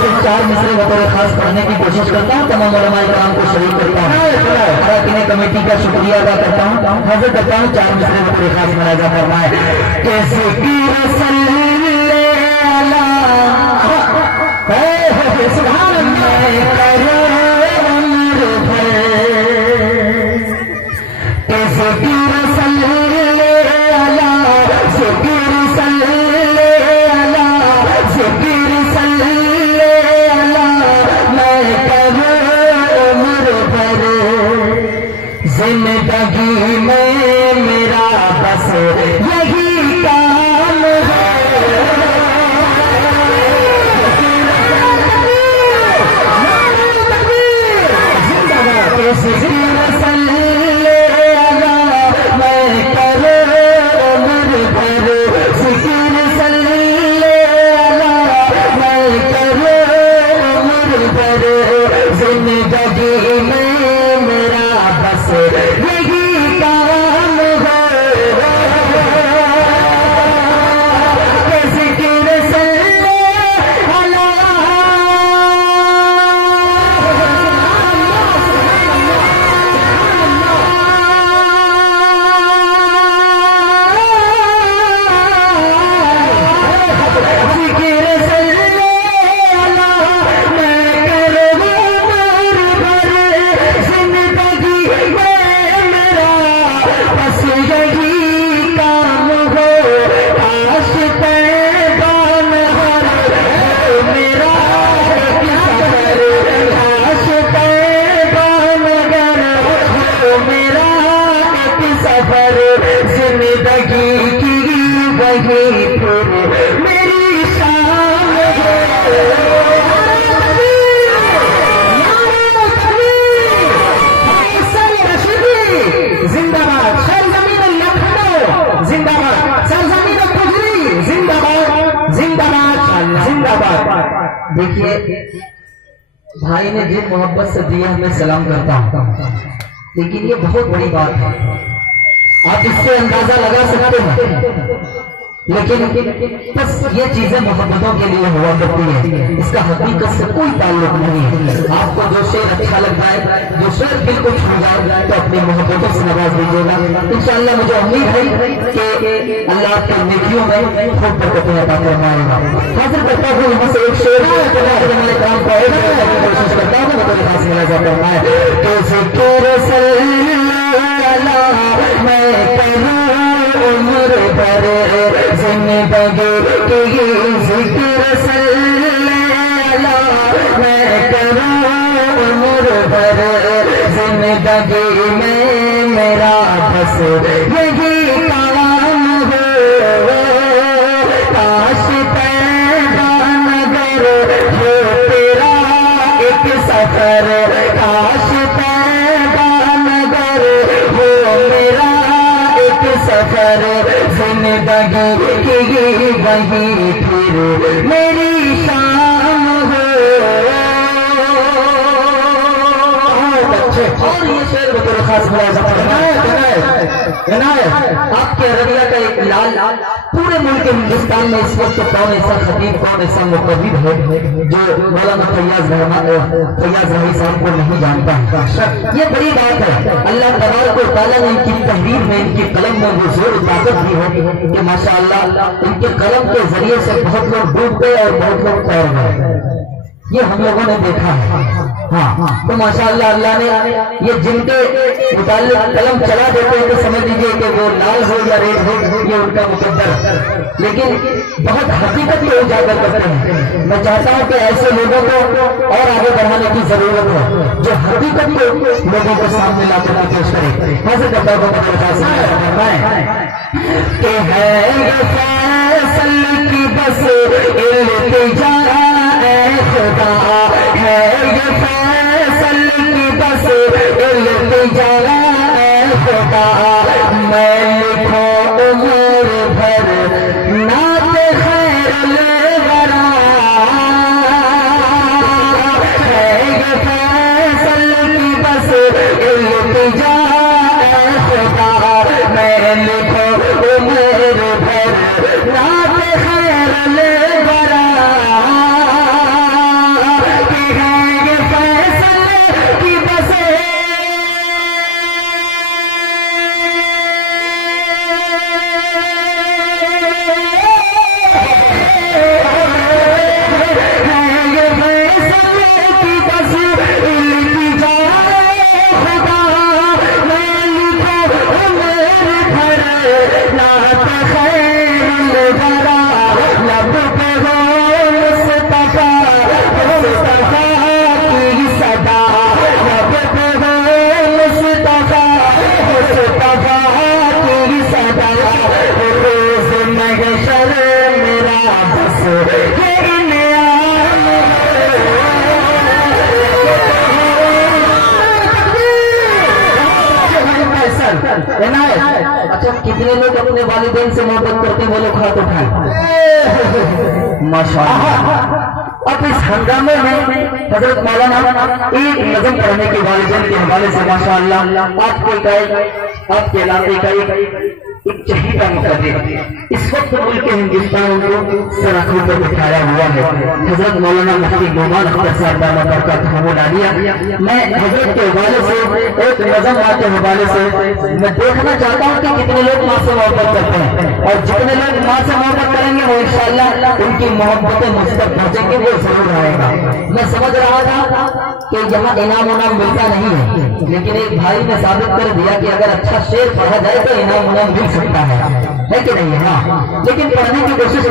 से 4 मिसरे बतौर खास पढ़ने की कोशिश करता हूँ। तमाम उलमाए कराम को शरीक करता हूँ। अराकीन कमेटी का शुक्रिया अदा करता हूँ। हाजिर करता हूँ 4 मिसरे बतौर खास मुलाजा फरमाए। कैसे की सुभान अल्लाह करो उम्र भर, कैसे की जिंदगी में मेरा बस यही काम है। कैसे रसल्ले अला मैं करो उम्र भर, जिक्र सल्ले अला मैं करो उम्र भर, जिंदगी में मेरा बस यही काम है। जिक्र सल्ले अला जिंदगी की वही फिर मेरी शान है। जिंदाबाद सरजमीन लखनऊ, जिंदाबाद सरजमीन खुजरी, जिंदाबाद जिंदाबाद जिंदाबाद। देखिए भाई ने जिन मोहब्बत से दिया मैं सलाम करता हूँ, लेकिन ये बहुत बड़ी बात है, आप इससे अंदाजा लगा सकते हैं। लेकिन बस ये चीजें मोहब्बतों के लिए हुआ करती है, इसका हकीकत से कोई ताल्लुक नहीं है। आपको जो शेर अच्छा लगता है, जो शेर दिल को छू जाए, तो अपनी मोहब्बतों से नवाज दीजिएगा। इंशाअल्लाह मुझे उम्मीद है कि अल्लाह आपके नेकियों में खूब बरकतें अता फरमाएगा। हाजिर करता हूँ यहाँ से एक शेर हमारे काम को कोशिश करता हूँ, बतौर खास मुलाजा फरमाए। मैं करूँ उम्र भर जिंदगी की जिक्र सल्ले अला, मैं करूँ उम्र भर जिंदगी में मेरा बस यही काम है। काश पैदा नगर हो तेरा एक सफर, काश पैदा नगर हो मेरा एक सफर, जिंदगी की वही फिर मेरी शाम हो। और ये शेर बतौर खास मुलाजा आपके अररिया का एक लाल पूरे मुल्क हिंदुस्तान में इस वक्त कौन ऐसा खतीब, कौन ऐसा मुकर्रिर है जो मौलाना फैयाज रही साहब को नहीं जानता। ये बड़ी बात है। अल्लाह तबारक व तआला ने इनकी तहरीर में, इनकी कलम में वो जोर ताकत दी है कि माशाअल्लाह इनके कलम के जरिए से बहुत लोग डूब गए और बहुत लोग तैर गए। ये हम लोगों ने देखा है। हाँ, तो माशाअल्लाह अल्लाह ने ये जिनके मुताल्लिक कलम चला देते हैं तो समझ लीजिए कि वो लाल हो या रेड हो, ये उनका मुकद्दर, लेकिन बहुत हकीकत को उजागर करते हैं। मैं चाहता हूँ कि ऐसे लोगों को और आगे बढ़ाने की जरूरत है जो हकीकत को लोगों को सामने लाकर पेश करे। हाजिर करता हूँ कि है फैसल की बस इल्तिजा खुदा, है ये फैसल की बस इल्तिजा खुदा, मैं लिखो उम्र भर नात खैर ले बरा, है ये फैसल की बस इल्तिजा खुदा, मैं लिखो उम्र भर नात खैर ले बरा। कितने लोग अपने वालिदैन से मोहब्बत करते हैं वो लोग हाथ उठाएं। माशाअल्लाह। अब इस हंगामे में हजरत मौलाना एक नज़म पढ़ने के वालिदैन के हवाले से माशाअल्लाह आपके इलाके का एक चहीता मुकद्दर इस वक्त मुल्क हिंदुस्तान को सराखों पर बिठाया हुआ है, हजरत मौलाना मुफ्ती नोमान अख्तर साहब दामद बरकातहुमुल आलिया। मैं हजरत के हवाले से एक नज़म के हवाले से मैं देखना चाहता हूँ कि कितने लोग माँ से मोहब्बत करते हैं, और जितने लोग माँ से मोहब्बत करेंगे वो इंशाअल्लाह उनकी मोहब्बतें मुझ तक पहुँचेंगे, वो जरूर आएगा। मैं समझ रहा था कि यहाँ इनाम उनाम मिलता नहीं है, लेकिन एक भाई ने साबित कर दिया कि अगर अच्छा शेर पढ़ा जाए तो इनाम उनाम मिल सकता है कि नहीं? हाँ, लेकिन पढ़ने की कोशिश